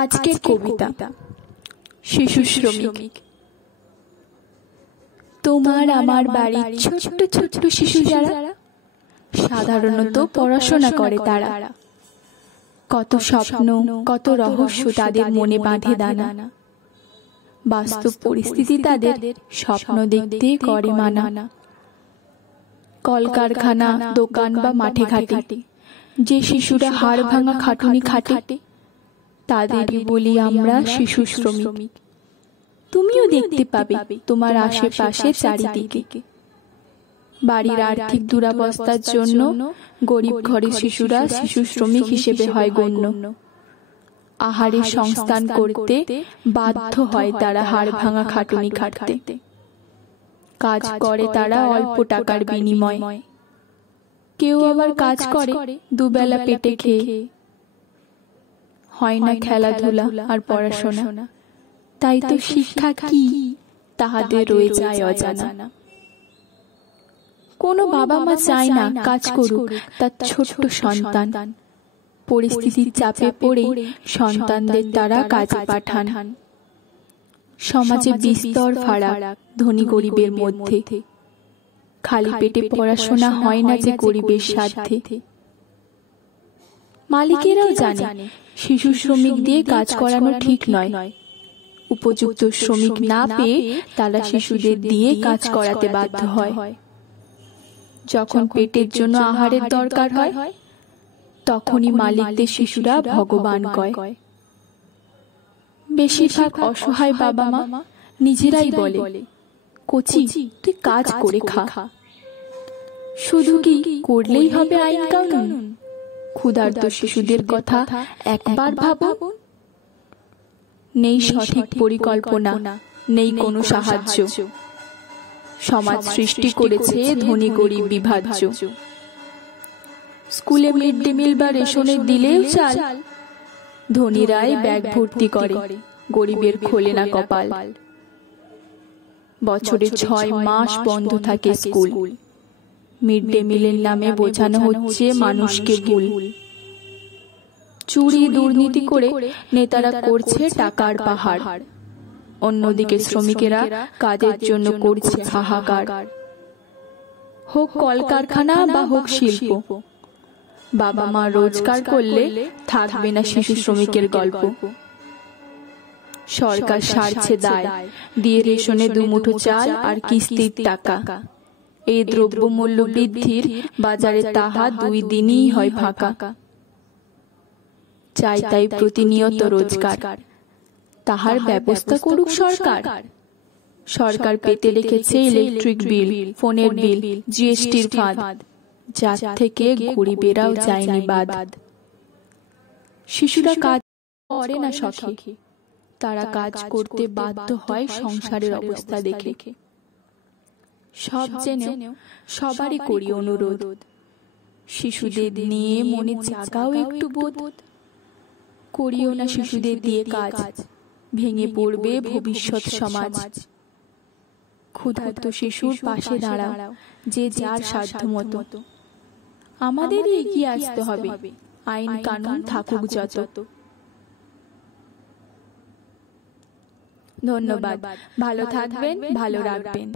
আজকের কবিতা শিশু শ্রমিক। তোমার আমার বাড়ির ছোট্ট ছোট্ট শিশু যারা সাধারণত পড়াশোনা করে তারা, কত স্বপ্ন কত রহস্য তাদের মনে বাঁধে দানা। বাস্তব পরিস্থিতি তাদের স্বপ্ন দেখতে করে মানা। কলকারখানা দোকান বা মাঠে ঘাটে যে শিশুরা হাড় ভাঙা খাটুনি খাটে তাদেরই বলি আমরা শিশু শ্রমিক। তুমিও দেখতে পাবে তোমার আশেপাশে চারিদিকে বাড়ির আর্থিক দুরাবস্থার জন্য গরিব ঘরের শিশুরা শিশু শ্রমিক হিসেবে হয় গণ্য। আহারের সংস্থান করতে বাধ্য হয় তারা হাড় ভাঙা খাটুনি খাটতে। কাজ করে তারা অল্প টাকার বিনিময়, কেউ আবার কাজ করে দুবেলা পেটে খেয়ে। হয় না খেলাধুলা আর পড়াশোনা, তাই তো শিক্ষা কি তাহাদের রয়ে যায় অজানা। কোনো বাবা মা চায় না কাজ করুক তার ছোট্ট সন্তান। পরিস্থিতির চাপে পড়ে সন্তানদের তারা কাজে পাঠান। সমাজে বিস্তর ফারাক ধনী গরিবের মধ্যে, খালি পেটে পড়াশোনা হয় না যে গরিবের সাধ্যে। মালিকেরাও জানে শিশু শ্রমিক দিয়ে কাজ করানো ঠিক নয়। উপযুক্ত শ্রমিক না পেয়ে তারা শিশুদের দিয়ে কাজ করাতে বাধ্য হয়। যখন পেটের জন্য আহারের দরকার হয় তখনই মালিকদের শিশুরা ভগবান কয়। বেশিরভাগ অসহায় বাবা মা নিজেরাই বলে, কচি তুই কাজ করে খা। শুধু কি করলেই হবে আইন কানুন? ক্ষুধার্ত শিশুদের কথা একবার ভাবুন। নেই সঠিক পরিকল্পনা, নেই কোনো সাহায্য। সমাজ সৃষ্টি করেছে ধনী গরিব বিভাজ্য। স্কুলে মিড ডে মিল বা রেশনের দিলেও চাল, ধনীরাই ব্যাগ ভর্তি করে, গরিবের খোলে না কপাল। বছরে 6 মাস বন্ধ থাকে স্কুল, মিড ডে মিলের নামে বোঝানো হচ্ছে মানুষকে ভুল। চুরি দুর্নীতি করে নেতারা করছে টাকার পাহাড়, অন্যদিকে শ্রমিকেরা কাজের জন্য করছে হাহাকার। হোক কলকারখানা বা হোক শিল্প, বাবা মা রোজগার করলে থাকবে না শিশু শ্রমিকের গল্প। সরকার সারছে দায় দিয়ে রেশনে 2 মুঠো চাল আর কিস্তির টাকা। এই দ্রব্যমূল্য বৃদ্ধির বাজারে তাহা 2 দিনই হয় ফাঁকা। চাই তাই প্রতিনিয়ত রোজগার, তাহার ব্যবস্থা করুক সরকার। সরকার পেতে রেখেছে ইলেকট্রিক বিল, ফোনের বিল, জিএসটির ফাঁদ, যার থেকে গরিবেরাও যায়নি বাদ। শিশুরা কাজ করে না শখে, তারা কাজ করতে বাধ্য হয় সংসারের অবস্থা দেখে। সব জেনেও সবারই করি অনুরোধ, শিশুদের নিয়ে মনে জাগাও একটু বোধ। করিও না শিশুদের দিয়ে কাজ, ভেঙে পড়বে ভবিষ্যৎ সমাজ। ক্ষুধার্ত শিশুর পাশে দাঁড়াও যে যার সাধ্য মতো। আমাদেরই এগিয়ে আসতে হবে, আইন কানুন থাকুক যত। ধন্যবাদ, ভালো থাকবেন, ভালো রাখবেন।